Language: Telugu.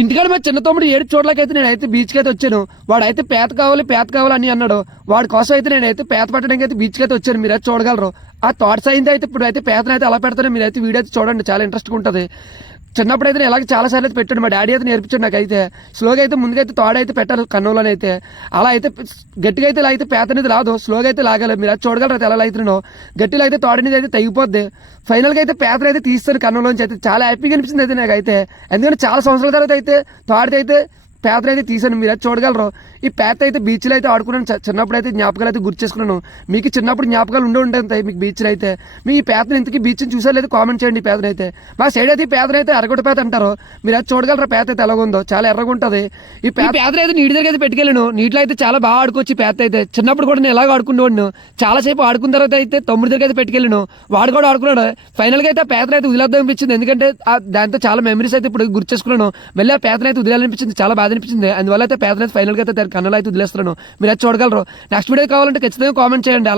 ఇంటికాడ మా చిన్న తమ్ముడు ఏడు చోట్లకైతే నేనైతే బీచ్కి అయితే వచ్చాను. వాడైతే పేత కావాలి అని అన్నాడు. వాడి కోసం అయితే నేనైతే పేత పట్టడానికి అయితే బీచ్కి అయితే వచ్చాను. మీరు అయితే చూడగలరు. ఆ థాట్స్ అయితే ఇప్పుడు అయితే పేతనైతే ఎలా పెడతానో మీరైతే వీడియో అయితే చూడండి, చాలా ఇంట్రెస్ట్గా ఉంటుంది. చిన్నప్పుడు అయితే ఇలాగ చాలా సార్లు అయితే పెట్టాడు. మా డాడీ అయితే నేర్పించాడు నాకైతే. స్లోగా అయితే ముందుకైతే తోడైతే పెట్టారు కన్నులోనైతే. అలా అయితే గట్టిగా అయితే ఇలా అయితే పేత అనేది రాదు, స్లోగా అయితే లాగాలి. మీరు అది చూడగలరు అయితే ఎలా అవుతున్నానో. గట్టిలో అయితే తోడనేది అయితే తెగిపోద్ది. ఫైనల్గా అయితే పేతను అయితే తీస్తాను కన్నులోంచి. అయితే చాలా హ్యాపీగా అనిపించింది అయితే నాకైతే. ఎందుకంటే చాలా సంవత్సరాల తర్వాత అయితే తోడైతే పేతను అయితే తీసాను. మీరు అది చూడగలరు. ఈ పేత అయితే బీచ్లో అయితే ఆడుకున్నాను. చిన్నప్పుడు అయితే జ్ఞాపకాలు అయితే గుర్తు చేసుకున్నాను. మీకు చిన్నప్పుడు జ్ఞాపకాలు ఉంటాయి మీకు బీచ్లో అయితే. మీ ఈ పేతను ఇంతకీ బీచ్ని చూసారు లేదు కామెంట్ చేయండి. ఈ పేతను అయితే మా సైడ్ అయితే ఈ పేతను అయితే ఎర్రగొట్ట పేత అంటారు. మీరు అది చూడగలరా పేత అయితే ఎలాగుందో, చాలా ఎర్రగా ఉంటుంది. ఈ పేతను అయితే నీటి దగ్గర అయితే పెట్టుకెళ్ళాను. నీటిలో అయితే చాలా బాగా ఆడుకోవచ్చు. ఈ పేత అయితే చిన్నప్పుడు కూడా నేను ఎలాగ ఆడుకునేవాడిను. చాలాసేపు ఆడుకున్న తర్వాత అయితే తమ్ముడి దగ్గర అయితే పెట్టుకెళ్ళాను. వాడు కూడా ఆడుకున్నాడు. ఫైనల్గా అయితే ఆ పేతను అయితే వదిలేద్దాం అనిపించింది. ఎందుకంటే దాంతో చాలా మెమరీస్ అయితే ఇప్పుడు గుర్తు చేసుకున్నాను. వెళ్ళి ఆ పేతను అయితే వదిలేయాలనిపించింది, చాలా బాధ అనిపించింది. అందువల్ల అయితే పేదనైతే ఫైనల్గా అయితే కన్నులు అయితే వదిలేస్తున్నాను. మీరు అది చూడగలరు. నెక్స్ట్ వీడియో కావాలంటే ఖచ్చితంగా కామెంట్ చేయండి.